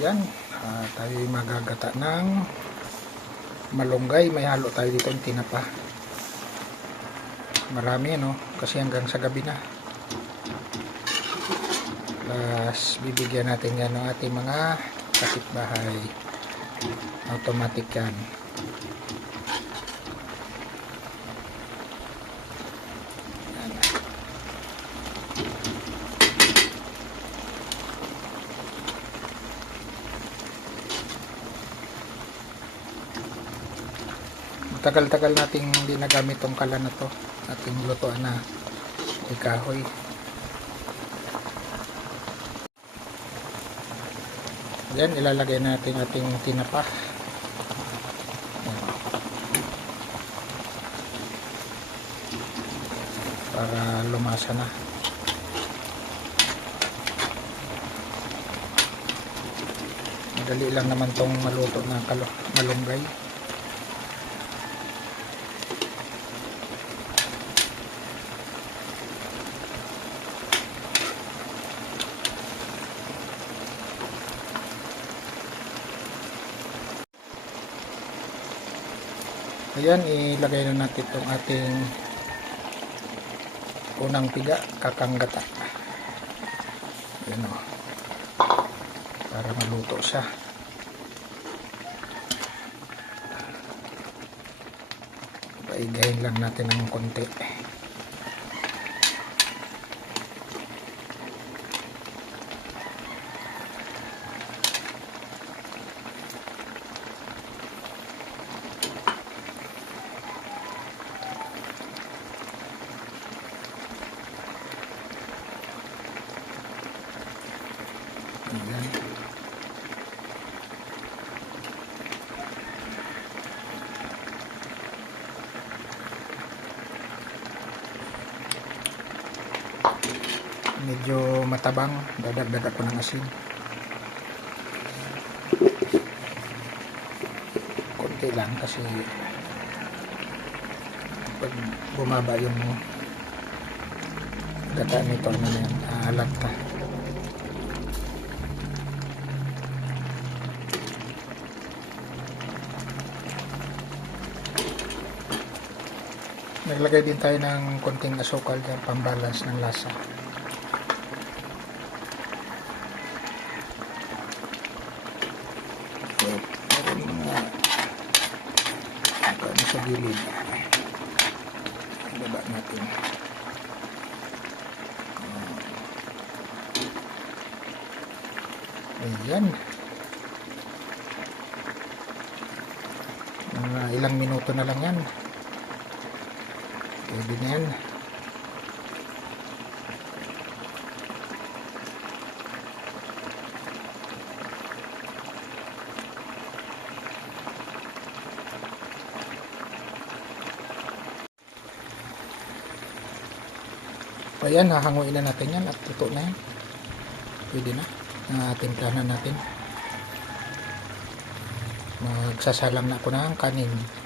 Ayan, tayo magagata ng malunggay. May halo tayo dito ng tinapa. Marami no, kasi hanggang sa gabi na. Plus bibigyan natin yan ng ating mga kapitbahay. Automatic yan. Tagal-tagal nating hindi nagamit tong kalan na to, ating lutuan na kahoy. Yan, ilalagay natin ating tinapa. Para lumasa na. Madali lang naman tong maluto na malunggay. Ayan, ilagay na natin itong ating unang piga, kakanggata. Ayan o. Para maluto siya. Paigayin lang natin ng konti. Ayan. Medyo matabang, dadagdag ako ng asin. Konti lang kasi pag bumaba yung gata nito na yan, halata. Naglagay din tayo ng konting asukal dyan, pambalance ng lasa. So, meron mga ano sa gilid. Ibaba natin. Ayan. Mga ilang minuto na lang yan. Pwede na yan. Ayan, hahanguin na natin yan at tuto na yan. Pwede na. Timplahan natin. Magsasalang na ako ng kanin.